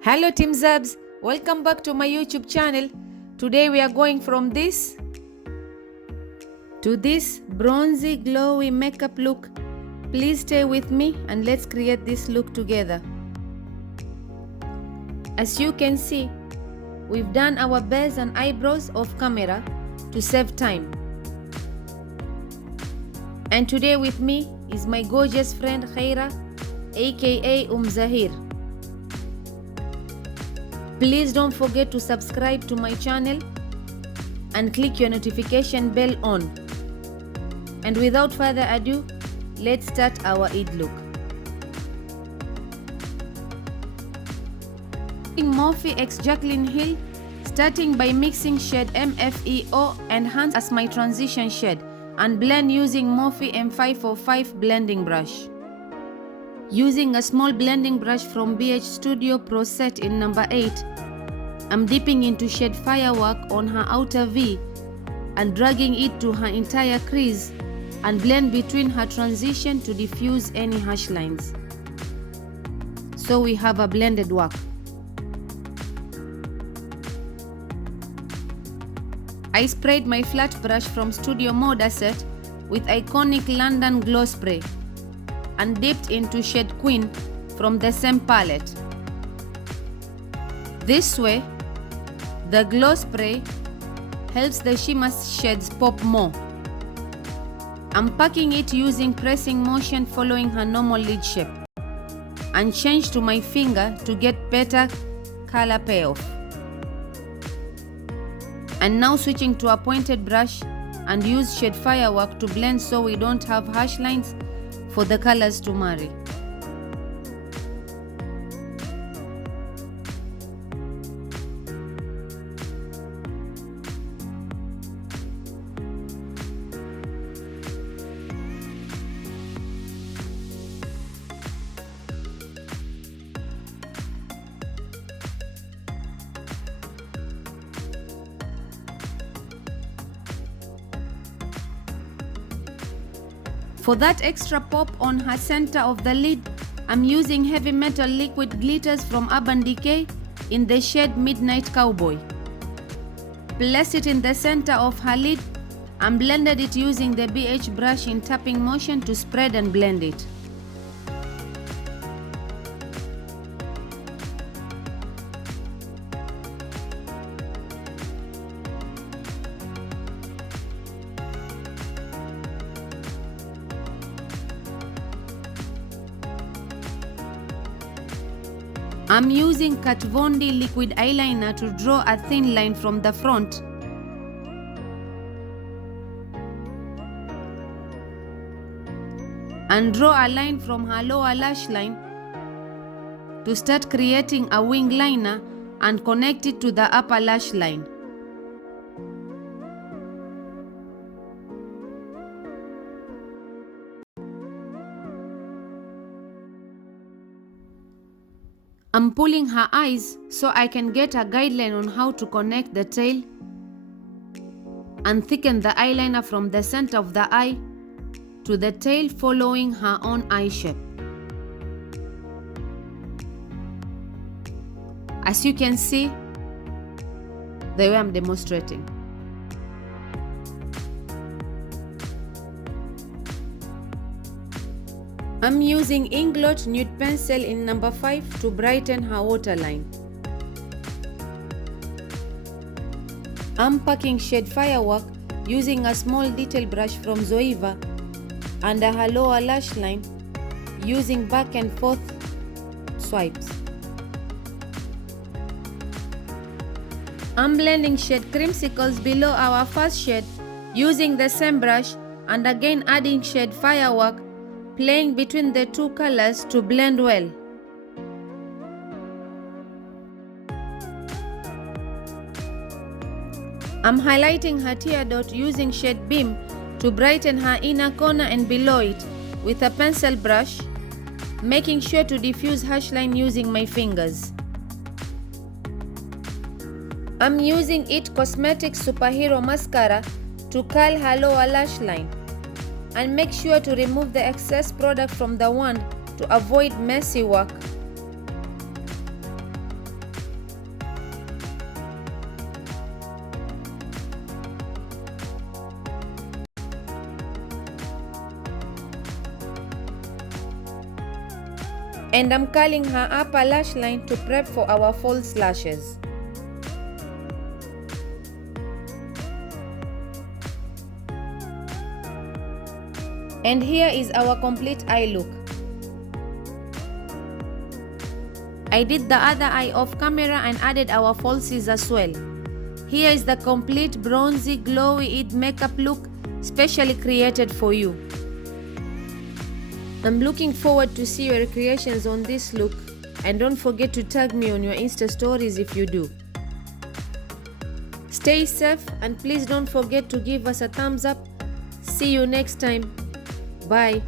Hello TeamZabz, welcome back to my YouTube channel. Today we are going from this to this bronzy glowy makeup look. Please stay with me and let's create this look together. As you can see, we've done our base and eyebrows off camera to save time. And today with me is my gorgeous friend Khaira, aka Zahir. Please don't forget to subscribe to my channel and click your notification bell on. And without further ado, let's start our Eid look. Morphe x Jacklyn Hill, starting by mixing shade MFEO and Hands as my transition shade and blend using Morphe M545 blending brush. Using a small blending brush from BH Studio Pro set in number 8, I'm dipping into shade Firework on her outer V and dragging it to her entire crease and blend between her transition to diffuse any harsh lines. So we have a blended work. I sprayed my flat brush from Studio Moda set with iconic London Glow Spray and dipped into shade Queen from the same palette. This way, the glow spray helps the shimmer shades pop more. I'm packing it using pressing motion following her normal lid shape and change to my finger to get better color payoff. And now switching to a pointed brush and use shade Firework to blend so we don't have harsh lines for the colors to marry. For that extra pop on her center of the lid, I'm using heavy metal liquid glitters from Urban Decay in the shade Midnight Cowboy. Place it in the center of her lid and blended it using the BH brush in tapping motion to spread and blend it. I'm using Katvond liquid eyeliner to draw a thin line from the front and draw a line from her lower lash line to start creating a wing liner and connect it to the upper lash line. I'm pulling her eyes so I can get a guideline on how to connect the tail and thicken the eyeliner from the center of the eye to the tail following her own eye shape. As you can see, the way I'm demonstrating. I'm using Inglot nude pencil in number 5 to brighten her waterline. I'm packing shade Firework using a small detail brush from Zoeva under her lower lash line using back and forth swipes. I'm blending shade Creamsicles below our first shade using the same brush and again adding shade Firework, playing between the two colors to blend well. I'm highlighting her tear dot using shade Beam to brighten her inner corner and below it with a pencil brush, making sure to diffuse harsh line using my fingers. I'm using Bhcosmetics Superhero Mascara to curl her lower lash line and make sure to remove the excess product from the wand to avoid messy work. And I'm curling her upper lash line to prep for our false lashes. And here is our complete eye look. I did the other eye off camera and added our falsies as well. Here is the complete bronzy glowy Eid makeup look specially created for you. I'm looking forward to see your creations on this look, and don't forget to tag me on your Insta stories if you do. Stay safe and please don't forget to give us a thumbs up. See you next time. Bye.